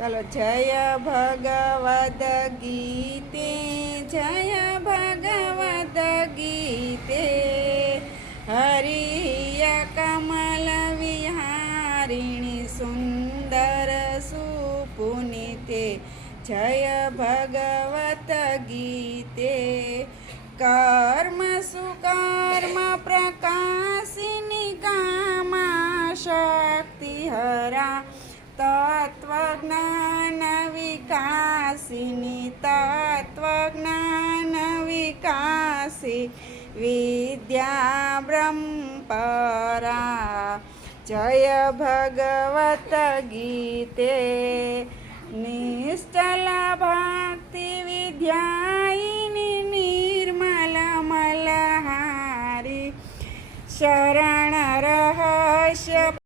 चलो जय भगवद गीते, जय भगवद गीते, हरिय कमल विहारिणी सुंदर सुपुनीते, जय भगवत गीते। कर्म सुकर्म प्रकाशिनी कामा शक्ति हरा, तत्वज्ञान विकासिनी, तत्वज्ञान विकासी, विद्या ब्रह्मपरा, जय भगवत गीते। निश्चल भक्ति विद्यायिनी निर्मल मलहारी, शरण रहस्य